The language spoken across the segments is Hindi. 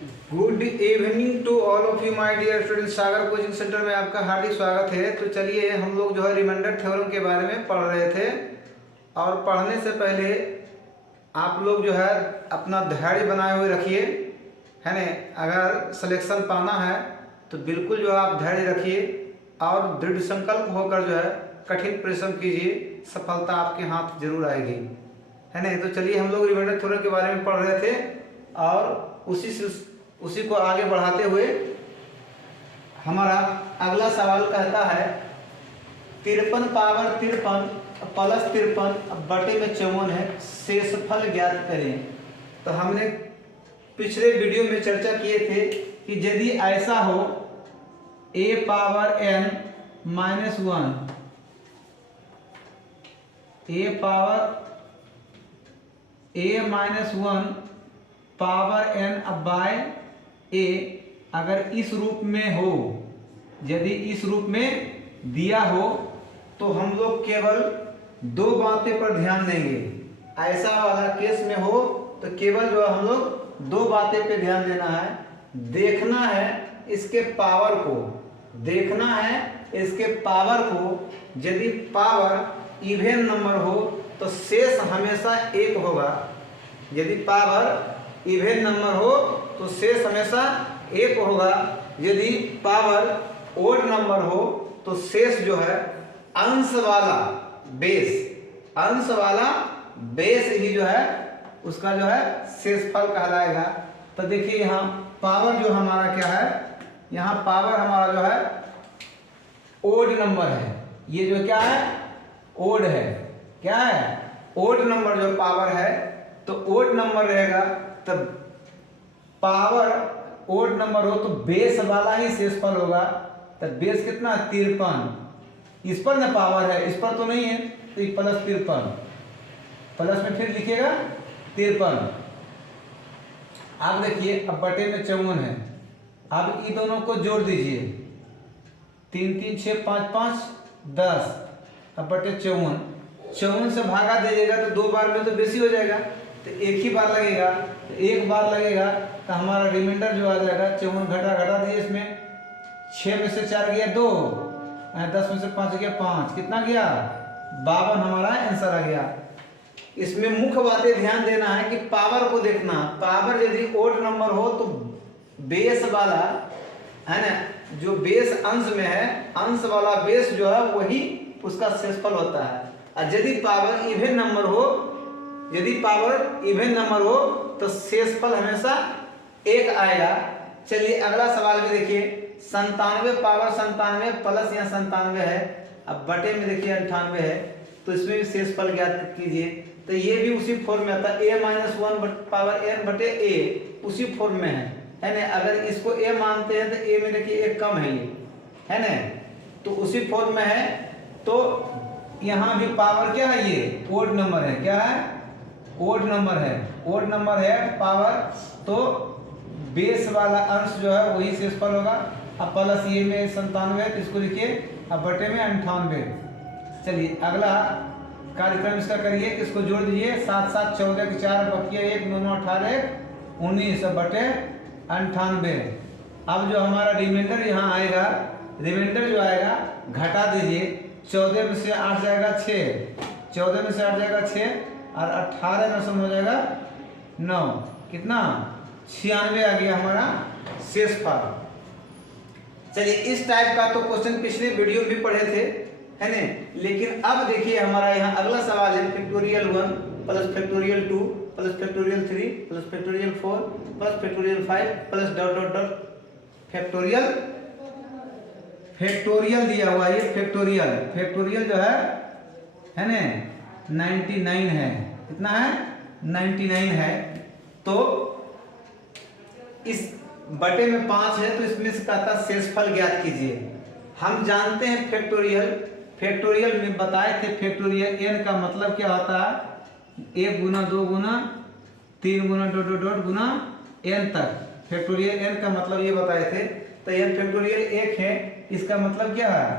Good evening to all of you my dear students. Sagar coaching centre में आपका हार्दिक स्वागत है। तो चलिए हम लोग जो है रिमाइंडर थ्योरम के बारे में पढ़ रहे थे, और पढ़ने से पहले आप लोग जो है अपना धैर्य बनाए हुए रखिए, है ना। अगर सिलेक्शन पाना है तो बिल्कुल जो है आप धैर्य रखिए और दृढ़ संकल्प होकर जो है कठिन परिश्रम कीजिए, सफलता आपके हाथ जरूर आएगी, है ना। तो चलिए हम लोग रिमाइंडर थ्योरम के बारे में पढ़ रहे थे और उसी को आगे बढ़ाते हुए हमारा अगला सवाल कहता है 53 पावर 53 प्लस 53 बटे में 54 है, शेषफल ज्ञात करें। तो हमने पिछले वीडियो में चर्चा किए थे कि यदि ऐसा हो a power n minus 1 a power a minus 1 power n by a अगर इस रूप में हो, यदि इस रूप में दिया हो तो हम लोग केवल दो बातें पर ध्यान देंगे। ऐसा वाला केस में हो तो केवल जो हम लोग दो बातें पे ध्यान देना है। देखना है इसके पावर को, देखना है इसके पावर को। यदि पावर इवन नंबर हो तो शेष हमेशा एक होगा। यदि पावर इवन नंबर हो तो शेष हमेशा एक होगा। यदि पावर ओड नंबर हो तो शेष जो है अंश वाला बेस ही जो है उसका जो है शेषफल कहलाएगा। तो देखिए यहाँ पावर जो हमारा क्या है, यहाँ पावर हमारा जो है ओड नंबर है। ये जो क्या है ओड है, क्या है ओड नंबर जो पावर है। तो ओड नंबर रहेगा तब पावर ओड नंबर हो तो बेस वाला ही शेषफल होगा। तो बेस कितना 53, इस पर ना पावर है, इस पर तो नहीं है, तो प्लस 53, प्लस में फिर लिखिएगा 53। अब देखिए अब बटे में 54 है। अब इन दोनों को जोड़ दीजिए, 3 3 6 5 5 10, अब बटे 54 से भागा दीजिएगा तो दो बार में तो बेसी हो जाएगा, तो एक ही बार लगेगा। तो एक बार लगेगा तो हमारा रिमाइंडर जो आ जाएगा 54 घटा दीजिए इसमें, 6 में से 4 गया 2, 10 में से 5 गया 5, कितना गया 52 हमारा आंसर आ गया। इसमें मुख्य बातें ध्यान देना है कि पावर को देखना। पावर यदि ओड नंबर हो तो बेस वाला है ना, जो बेस अंश में है, अंश वाला बेस जो है वही उसका शेषफल होता है। और यदि पावर इवन नंबर हो, यदि पावर इवन नंबर हो तो शेषफल हमेशा एक आएगा। चलिए अगला सवाल में देखिए 97 पावर 97 प्लस यहाँ 97 है, अब बटे में देखिए 98 है, तो इसमें भी शेषफल ज्ञात कीजिए। तो ये भी उसी फॉर्म में आता है, a माइनस 1 पावर n बटे a, उसी फॉर्म में है ना। अगर इसको a मानते हैं तो a में देखिए एक कम है, ये है ना, तो उसी फॉर्म में है। तो यहाँ भी पावर क्या है, ये ओड नंबर है, क्या है ओड नंबर है, ओड नंबर है पावर, तो बेस वाला अंश जो है वही शेषफल होगा। अब प्लस ये में 97 है तो इसको लिखिए, अब बटे में 98। चलिए अगला कार्यक्रम इसका करिए, इसको जोड़ दीजिए, 7 7 14 के 4 बकिया 1 9 9 18 19 बटे 98। अब जो हमारा रिमाइंडर यहाँ आएगा, रिमाइंडर जो आएगा घटा दीजिए, 14 में से 8 जाएगा 6, 14 में से 8 जाएगा 6, और 18 में से हो जाएगा 9, कितना 96 आ गया हमारा शेषफल। चलिए इस टाइप का तो क्वेश्चन पिछले वीडियो में पढ़े थे, है ना। लेकिन अब देखिए हमारा यहाँ अगला सवाल है factorial 1 plus factorial 2 plus factorial 3 plus factorial 4 plus factorial 5 plus dot dot dot factorial. Factorial दिया हुआ है, फैक्टोरियल जो है ना 99 है, कितना है 99 है। तो इस बटे में 5 है तो इसमें से कहता शेषफल ज्ञात कीजिए। हम जानते हैं फैक्टोरियल में बताए थे, फैक्टोरियल n का मतलब क्या होता है 1 गुना 2 गुना 3 गुना डॉट डॉट डॉट गुना n तक। फैक्टोरियल n का मतलब ये बताए थे। तो यह फैक्टोरियल 1 है, इसका मतलब क्या है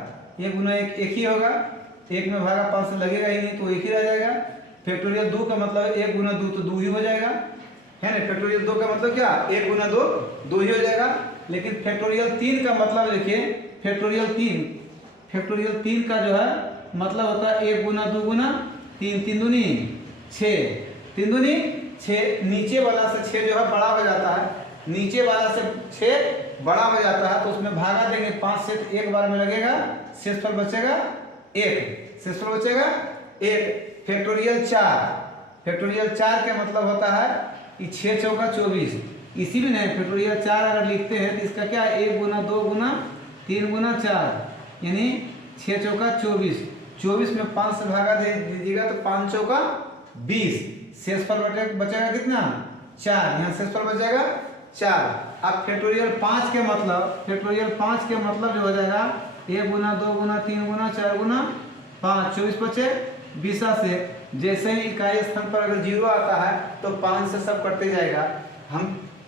1 गुना 1 एक ही होगा, 1 में भागा 5 से लगेगा ही नहीं तो एक ही रह जाएगा। फैक्टोरियल 2 का मतलब 1 गुना 2 तो 2 ही हो जाएगा, है ना। फैक्टोरियल 2 का मतलब क्या, 1 गुना 2 2 ही हो जाएगा। लेकिन फैक्टोरियल 3 का मतलब देखिए, फैक्टोरियल 3 का जो है मतलब होता है 1 गुना 2 गुना 3, 3 दूनी 6, 3 दूनी 6। नीचे वाला से 6 जो है बड़ा हो जाता है, नीचे वाला से 6 बड़ा हो जाता है, तो उसमें भागा देंगे 5 से, तो एक बार में लगेगा, शेषफल बचेगा 1, शेषफल बचेगा 1। फैक्टोरियल 4 का मतलब होता है कि 6 चौका 24, इसी में नहीं, फैक्टोरियल 4 अगर लिखते हैं तो इसका क्या, 1 गुना 2 गुना 3 गुना 4, यानी 6 चौका 24, 24 में 5 से भागा दे दीजिएगा तो 5 चौका 20, शेषफल बचेगा कितना, 4, यहाँ शेषफल बचेगा 4। अब फैक्टोरियल 5 के मतलब जो हो जाएगा 1 गुना 2 गुना 3 गुना 4 गुना 5, 24 बचे 20 से। जैसे ही इकाई स्थान पर अगर 0 आता है तो 5 से सब कटते जाएगा। हम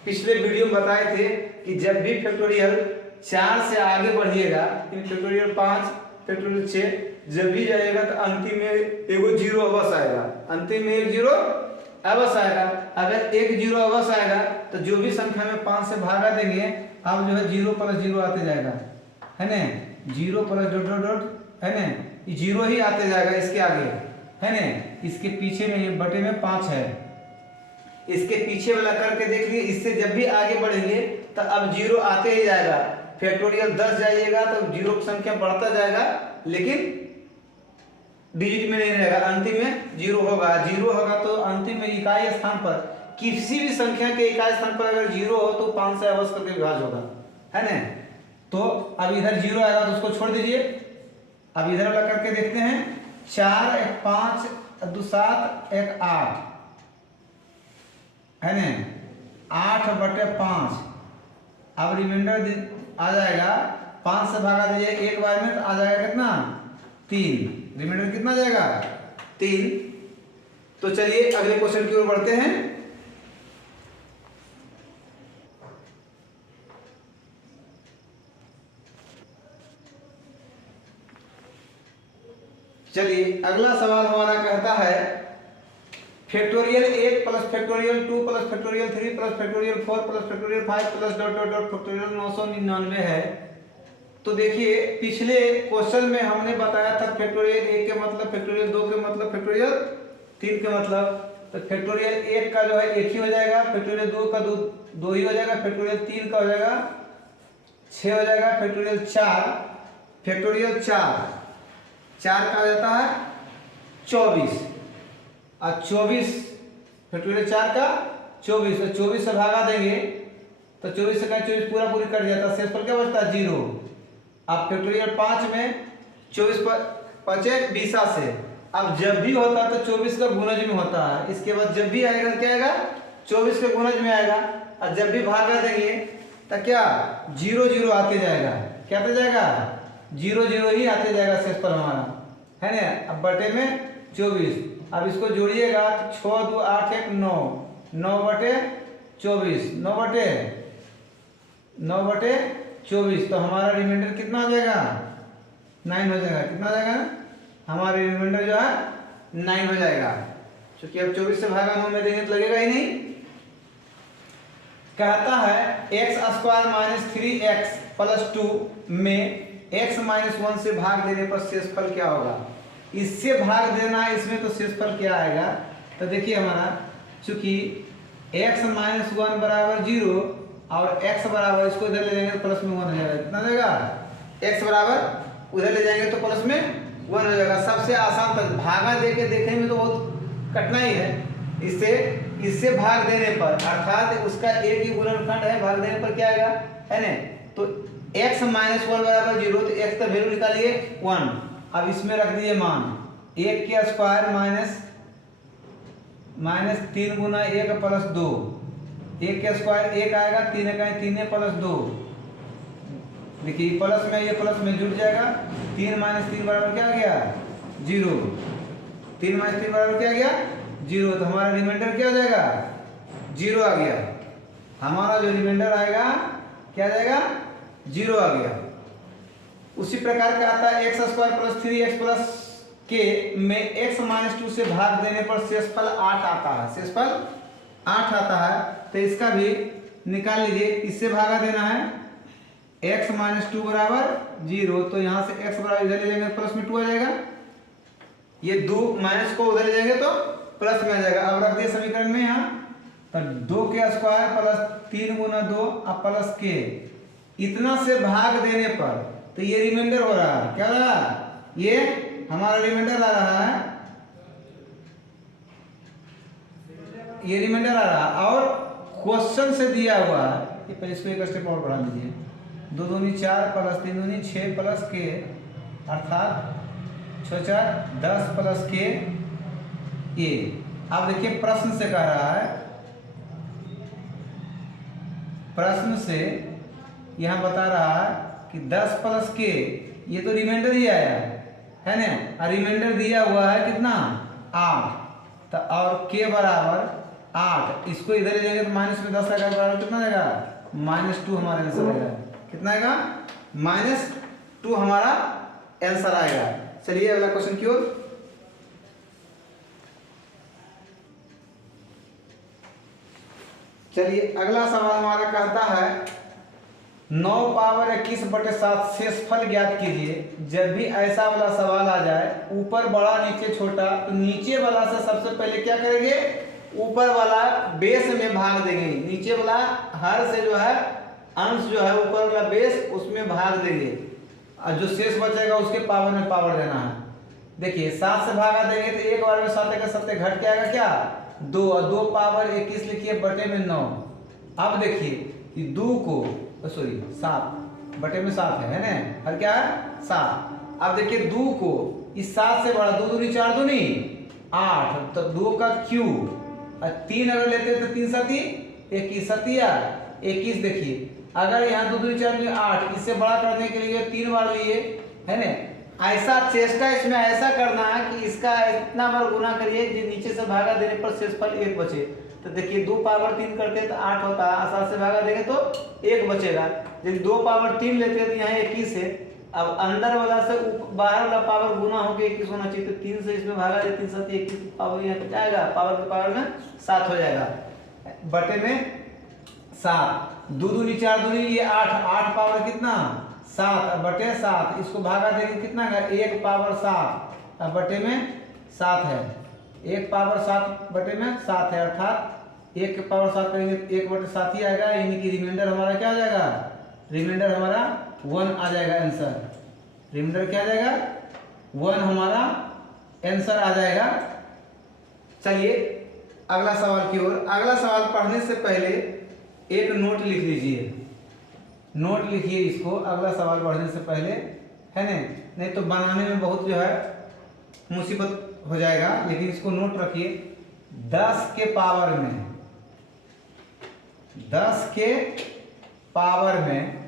पिछले वीडियो में बताए थे कि जब भी फैक्टोरियल 4 से आगे बढ़िएगा, फैक्टोरियल 5 फैक्टोरियल 6 जब भी जाएगा तो अंतिम में एगो 0 अवश्य आएगा, अंतिम में 1 0 अवश्य आएगा। अगर 1 0 अवश्य आएगा तो जो भी संख्या में 5 से भागा देंगे, अब जो है 0 प्लस 0 आते जाएगा, है ना, 0 प्लस डॉट डॉट डॉट, है ना, 0 ही आते जाएगा इसके आगे, है ना। इसके पीछे में ये बटे में 5 है, इसके पीछे वाला करके देख लीजिए, इससे जब भी आगे बढ़ेंगे तो अब 0 आते ही जाएगा। फैक्टोरियल 10 जाइएगा तो 0 की संख्या बढ़ता जाएगा, लेकिन डिजिट में नहीं रहेगा, अंतिम में 0 होगा। 0 होगा तो अंतिम में इकाई स्थान पर किसी भी संख्या के इकाई स्थान पर अगर 0 हो तो 5 से अवश्य करके विभाज्य होगा, है ना। तो अब इधर 0 आएगा तो उसको छोड़ दीजिए। अब इधर वाला करके देखते हैं, 4 1 5 2 7 1 8, है ना, 8 बटे 5। अब रिमाइंडर आ जाएगा, 5 से भागा दीजिए एक बार में तो आ जाएगा कितना, 3। रिमाइंडर कितना जाएगा, 3। तो चलिए अगले क्वेश्चन की ओर बढ़ते हैं। चलिए अगला सवाल हमारा कहता है, factorial 1 plus factorial 2 plus factorial 3 plus factorial 4 plus factorial 5 plus dot dot dot factorial 999 है। तो देखिए पिछले क्वेश्चन में हमने बताया था फैक्टोरियल 1 के मतलब, फैक्टोरियल 2 के मतलब, फैक्टोरियल 3 के मतलब। तो फैक्टोरियल 1 का जो है 1 ही हो जाएगा, फैक्टोरियल 2 का 2 ही हो जाएगा, फैक्टोरियल 3 का हो जाएगा 6 हो जाएगा, फैक्टोरियल 4 का हो जाता है 24, और 24 फैक्टोरियल 4 का 24, तो 24 से भागा देंगे तो 24 से 24 पूरा पूरी कट जाता है, शेषफल क्या बचता है 0। अब फैक्टोरियल 5 में 24 बचे 20 से। अब जब भी होता है तो 24 का गुणज में होता है, इसके बाद जब भी आएगा क्या आएगा, 24 के गुणज में आएगा। और जब भी भागा देंगे तो क्या 0 0 आते जाएगा, क्या आते जाएगा 0 0 ही आते जाएगा शेषफल हमारा, है ना। अब बटे में 24, अब इसको जोड़िएगा तो 6 2 8 1 9, 9 बटे 24, 9 बटे 24, तो हमारा रिमाइंडर कितना हो जाएगा, 9 हो जाएगा। कितना हो जाएगा, हमारा रिमाइंडर जो है 9 हो जाएगा, क्योंकि अब 24 से भागा 9 में देंगे तो लगेगा ही नहीं। कहता है x² - 3x + 2 में x - 1 से भाग देने पर शेषफल क्या होगा। इससे भाग देना है इसमें, तो शेषफल क्या आएगा। तो देखिए हमारा, चूंकि x - 1 बराबर 0 और x बराबर, इसको इधर ले जाएंगे तो प्लस में 1 हो जाएगा। कितना हो जाएगा, x बराबर उधर ले जाएंगे तो प्लस में 1 हो जाएगा। सबसे आसान तक भागा दे के देखने में तो बहुत कठिनाई है, इससे भाग देने पर, अर्थात उसका एक ही गुणनखंड है, भाग देने पर क्या आएगा, है ना। तो x - 1 बराबर 0, तो x का वैल्यू निकालिए 1। अब इसमें रख दिए मान, 1 के स्क्वायर माइनस 3 गुना 1 प्लस 2, 1 के स्क्वायर 1 आएगा, 3 का 3 प्लस 2, देखिए प्लस में ये प्लस में जुड़ जाएगा। 3 - 3 बराबर क्या आ गया, 0। 3 - 3 बराबर क्या आ गया, 0। तो हमारा रिमाइंडर क्या हो जाएगा, 0 आ गया। हमारा जो रिमाइंडर आएगा क्या आ जाएगा, 0 आ गया। उसी प्रकार का आता है x² + 3x + k में x - 2 से भाग देने पर शेषफल 8 आता है। शेषफल 8 आता है, तो इसका भी निकाल लीजिए। इससे भागा देना है, x माइनस 2 बराबर 0, तो यहाँ से x बराबर इधर ले जाएंगे प्लस में 2 आ जाएगा, ये 2 माइनस को उधर ले जाएंगे तो प्लस में आ जाएगा। अब रख दिए समीकरण में यहाँ, तो 2 के स्क्वायर प्लस 3 गुना 2 और प्लस के, इतना से भाग देने पर तो ये रिमाइंडर हो रहा है, क्या हो रहा है, ये हमारा रिमाइंडर आ रहा है, ये रिमाइंडर आ रहा है। और क्वेश्चन से दिया हुआ है, ये पहले इसको एक स्टेप और बढ़ा दीजिए, 2 दूनी 4 प्लस 3 दूनी 6 प्लस के, अर्थात 6 4 10 प्लस के ए। आप देखिए प्रश्न से कह रहा है, प्रश्न से यहाँ बता रहा है कि 10 प्लस के, ये तो रिमाइंडर ही आया है ना, और रिमाइंडर दिया हुआ है कितना 8, तो और के बराबर 8, इसको इधर ले जाएंगे तो माइनस में 10 लगा बराबर कितना आएगा -2, हमारा आंसर आएगा कितना आएगा -2 हमारा आंसर आएगा। चलिए अगला क्वेश्चन की ओर। चलिए अगला सवाल हमारा कहता है 9 पावर 21/7 शेषफल ज्ञात कीजिए। जब भी ऐसा वाला सवाल आ जाए, ऊपर बड़ा नीचे छोटा, तो नीचे वाला से सबसे पहले क्या करेंगे, ऊपर वाला बेस में भाग देंगे, नीचे वाला हर से जो है अंश जो है ऊपर वाला बेस उसमें भाग देंगे, और जो शेष बचेगा उसके पावर में पावर देना है। देखिए 7 से भागा देंगे तो एक बार में 7 का 7 घट के आएगा क्या 2, और 2 पावर 21 लिखिए बटे में 9। अब देखिए 2 को सॉरी 7 बटे में 7 है ना, और क्या है 7। अब देखिए 2 को इस 7 से बड़ा, 2 दूनी 4 दूनी 8, तो 2 का क्यूब, और 3 अगर लेते हैं तो 3 7 21 सतिया 21। देखिए अगर यहाँ 2 दूनी 4 दूनी 8, इससे बड़ा करने के लिए 3 बार लिए है ना, ऐसा चेष्टा इसमें ऐसा करना है कि इसका इतना बार गुना करिए कि नीचे से भागा देने पर शेषफल 1 बचे। तो देखिए 2 पावर 3 करते हैं तो 8 होता है, 7 से भागा देंगे तो 1 बचेगा। यदि 2 पावर 3 लेते हैं तो यहाँ 21 है। अब अंदर वाला से बाहर वाला पावर गुना होकर 21 होना चाहिए, तो 3 से इसमें भागा दे, 3 7 21 पावर यहाँ पे जाएगा, पावर के पावर में 7 हो जाएगा, बटे में 7। 2 दूनी 4 दूनी ये 8 पावर कितना 7 बटे 7, इसको भागा देंगे कितना है 1 पावर 7 अब बटे में 7 है, 1 पावर 7 बटे में 7 है, अर्थात 1 पावर 7 करेंगे 1 बटे 7 ही आएगा, यानी कि रिमाइंडर हमारा क्या आ जाएगा, रिमाइंडर हमारा 1 आ जाएगा आंसर। रिमाइंडर क्या आ जाएगा 1 हमारा आंसर आ जाएगा। चलिए अगला सवाल की ओर। अगला सवाल पढ़ने से पहले एक नोट लिख लीजिए, नोट लिखिए इसको अगला सवाल पढ़ने से पहले, है ना, नहीं तो बनाने में बहुत जो है मुसीबत हो जाएगा, लेकिन इसको नोट रखिए। 10 के पावर में 10 के पावर में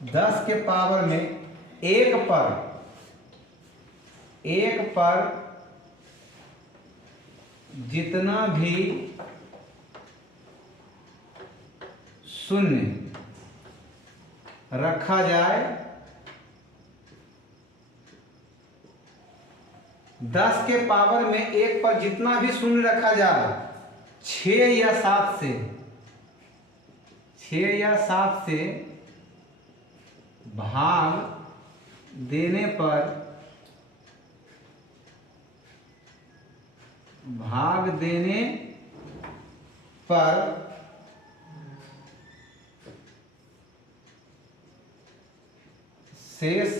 10 के पावर में 1 पर जितना भी शून्य रखा जाए, 10 के पावर में 1 पर जितना भी शून्य रखा जाए 6 या 7 से भाग देने पर शेष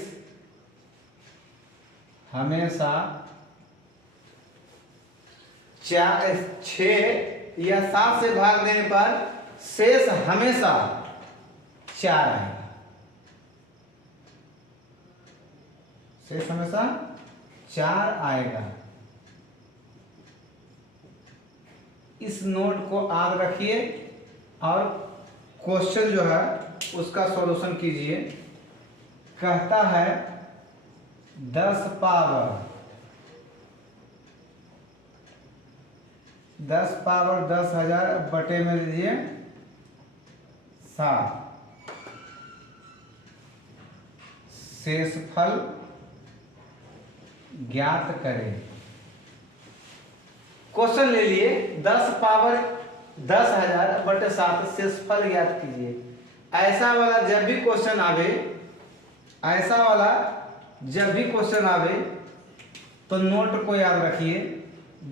हमेशा 6 या 7 से भाग देने पर शेष हमेशा 4 आएगा, शेष हमेशा 4 आएगा। इस नोट को याद रखिए और क्वेश्चन जो है उसका सॉल्यूशन कीजिए। कहता है 10 पावर 10,000 बटे में लीजिए 7, शेषफल ज्ञात करें। क्वेश्चन ले लिए 10 पावर 10,000 बटे 7 शेषफल ज्ञात कीजिए। ऐसा वाला जब भी क्वेश्चन आवे, ऐसा वाला जब भी क्वेश्चन आवे तो नोट को याद रखिए।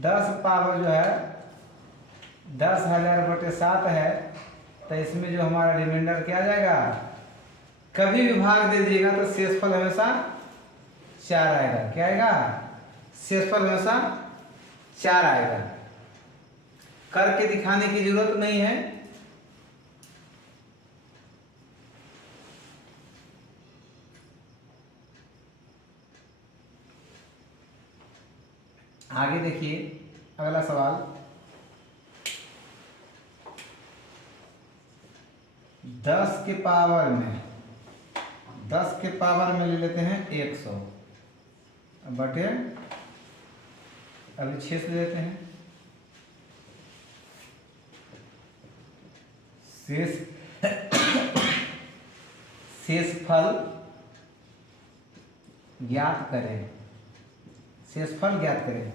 10 पावर जो है 10,000 बटे 7 है, तो इसमें जो हमारा रिमाइंडर क्या आ जाएगा, कभी भी भाग दे दीजिएगा तो शेषफल हमेशा 4 आएगा। क्या आएगा, शेषफल हमेशा 4 आएगा। करके दिखाने की जरूरत नहीं है। आगे देखिए अगला सवाल, 10 के पावर में 10 के पावर में ले लेते हैं 100 बटे, अभी 6 से ले लेते हैं। शेषफल ज्ञात करें, शेषफल ज्ञात करें।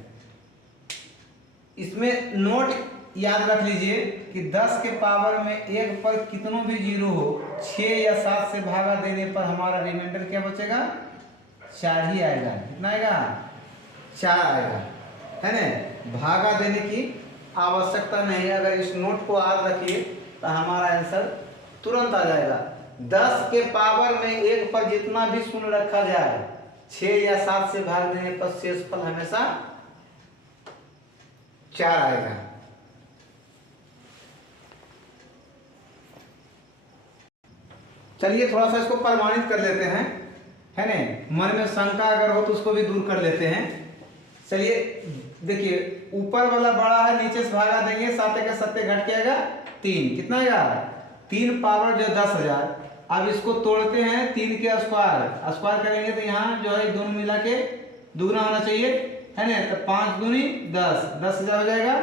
इसमें नोट याद रख लीजिए कि 10 के पावर में 1 पर कितनों भी जीरो हो, 6 या 7 से भागा देने पर हमारा रिमाइंडर क्या बचेगा, 4 ही आएगा। कितना आएगा, 4 आएगा, है ना। भागा देने की आवश्यकता नहीं है। अगर इस नोट को याद रखिए तो हमारा आंसर तुरंत आ जाएगा। 10 के पावर में 1 पर जितना भी शून्य रखा जाए, 6 या 7 से भाग देने पर शेषफल हमेशा 4 आएगा। चलिए थोड़ा सा इसको प्रमाणित कर लेते हैं, है ना। मन में शंका अगर हो तो उसको भी दूर कर लेते हैं। चलिए देखिए, ऊपर वाला बड़ा है, नीचे से भागा देंगे, 7 का 7 घट के आएगा 3। कितना आएगा, 3 पावर जो 10,000। अब इसको तोड़ते हैं 3 के स्क्वायर करेंगे तो यहाँ जो है दोनों मिला के दुगना होना चाहिए, है ना। तो 5 दूनी 10, 10,000 हो जाएगा।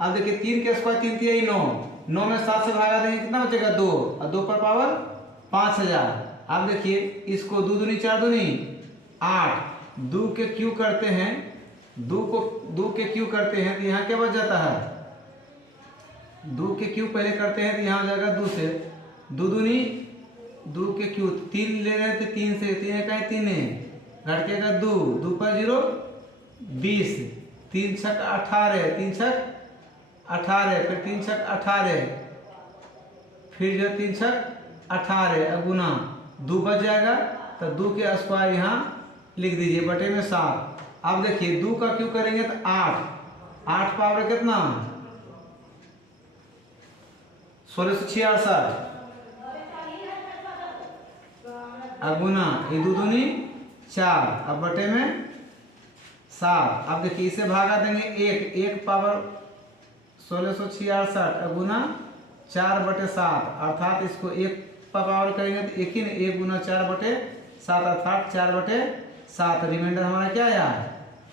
अब देखिए 3 के स्क्वायर 3 3 9, 9 में 7 से भागा देंगे कितना बचेगा, 2, और 2 पर पावर 5,000। अब देखिए इसको 2 दूनी 4 दूनी 8, 2 के क्यू करते हैं, 2 के क्यू करते हैं तो यहाँ क्या बच जाता है, 2 के क्यू पहले करते हैं तो यहाँ हो जाएगा 2 से, 2 दूनी 2 के क्यू, 3 ले रहे थे 3 से, 3 का 3 घट के 2, 2 पर 0 20, 3 छक 18, 3 छक 18, फिर 3 छक 18, फिर जो 3 छक 18 गुना 2 बच जाएगा। तो 2 के स्क्वायर यहाँ लिख दीजिए बटे में 7। अब देखिए 2 का क्यू करेंगे तो 8, 8 पावर कितना, 1666 गुना 2 दूनी 4, अब बटे में 7। अब देखिए इसे भागा देंगे 1 पावर 1666 गुना 4 बटे 7, अर्थात इसको 1 पावर करेंगे तो 1 ही, 1 गुना 4 बटे 7 अर्थात 4 बटे 7। रिमाइंडर हमारा क्या आया,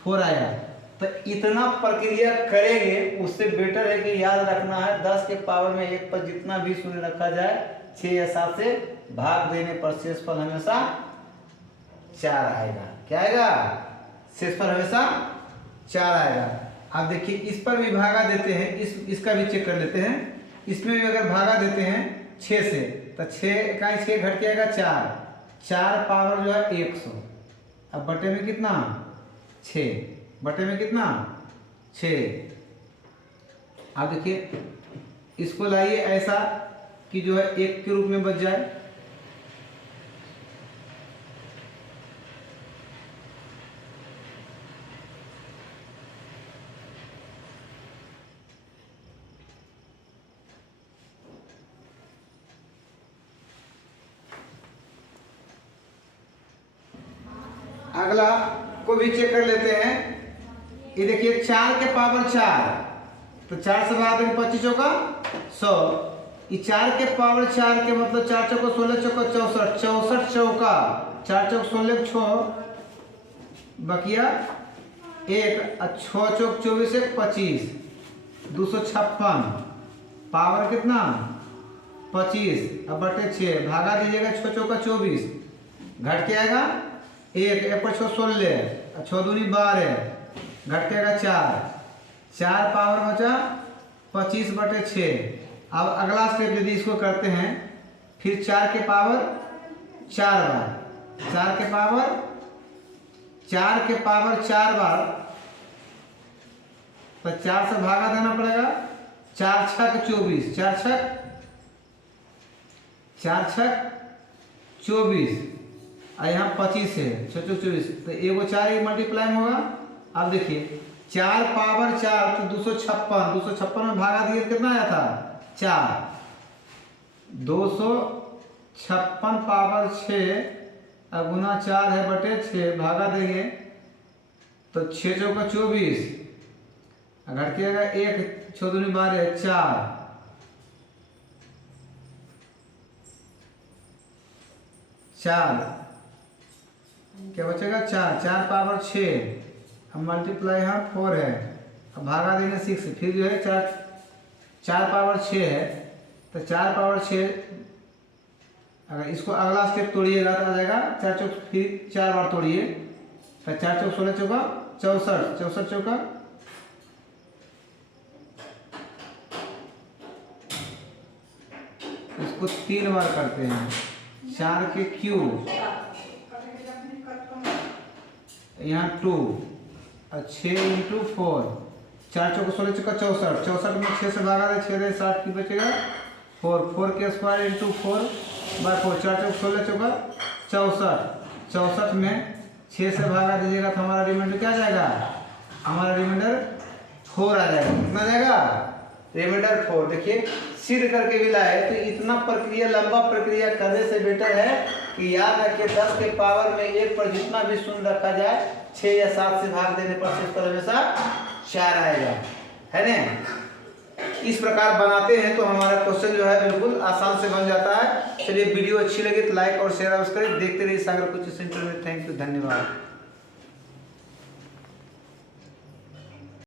4 आया। तो इतना प्रक्रिया करेंगे, उससे बेटर है कि याद रखना है 10 के पावर में 1 पर जितना भी शून्य रखा जाए, 6 या 7 से भाग देने पर शेषफल हमेशा 4 आएगा। क्या आएगा, शेषफल हमेशा 4 आएगा। अब देखिए इस पर भी भागा देते हैं, इसका भी चेक कर लेते हैं। इसमें भी अगर भागा देते हैं 6 से तो 6 का 6 घट के आएगा 4, 4 पावर जो है 100, अब बटे में कितना 6, बटे में कितना 6। अब देखिए इसको लाइए ऐसा कि जो है 1 के रूप में बच जाए। अगला को भी चेक कर लेते हैं। ये देखिए 4 के पावर 4, तो 4 से भाग देंगे 25 चौका 100। ये 4 के पावर 4 के मतलब 4 चौका 16 चौका 64, 64 चौका 4 चौक 16 6 बकिया 1, 6 चौक 24 1 25, 256 पावर कितना 25, अब बटे 6 भागा दीजिएगा 6 चौका 24 घट के आएगा 1, 1 पर 6 16, 6 दूनी 12 घट के आएगा 4, 4 पावर बचा 25/6। अब अगला स्टेप यदि इसको करते हैं, फिर 4 के पावर 4 बार, 4 के पावर 4 बार, तो 4 से भागा देना पड़ेगा। 4 छक 24, 4 छक 24, और यहाँ 25 है, 6 24, तो एगो 4 एक मल्टीप्लाई में होगा। अब देखिए 4 पावर 4 तो 256 में भागा दिए कितना आया था 4, 256 पावर 6 अब गुना 4 है बटे 6, भागा देंगे तो 6 चौका 24, अगर किएगा 1 6 दूनी 12 4, 4 क्या बचेगा 4 पावर 6, अब मल्टीप्लाई यहाँ 4 है, अब भागा देंगे 6, फिर जो है 4 पावर 6 है, तो 4 पावर 6, अगर इसको अगला स्टेप तोड़िएगा तो आ जाएगा 4 चौक, फिर 4 बार तोड़िए, तो 4 चौक 16 चौका 64, 64 चौका, इसको 3 बार करते हैं। 4 के क्यूब, यहाँ 2 और 6 × 4, 4 चौका 16 चौका 64, 64 में 6 से भागा दे, 6 60 की बचेगा 4 के स्क्वायर × 4/4, 4 चौक 16 चौका 64, 64 में 6 से भागा दीजिएगा तो हमारा रिमाइंडर क्या आ जाएगा, हमारा रिमाइंडर 4 आ जाएगा। कितना आ जाएगा रिमाइंडर 4। देखिए सिद्ध करके भी लाए, तो इतना प्रक्रिया, लंबा प्रक्रिया करने से बेटर है कि याद रखिए 10 के पावर में 1 पर जितना भी शून्य रखा जाए 6 या 7 से भाग देने पर शेष पर हमेशा 4 आएगा, है ना। इस प्रकार बनाते हैं तो हमारा क्वेश्चन जो है बिल्कुल आसान से बन जाता है। चलिए वीडियो अच्छी लगी तो लाइक और शेयर अवश्य करें। देखते रहिए सागर कोचिंग सेंटर में। थैंक यू, धन्यवाद।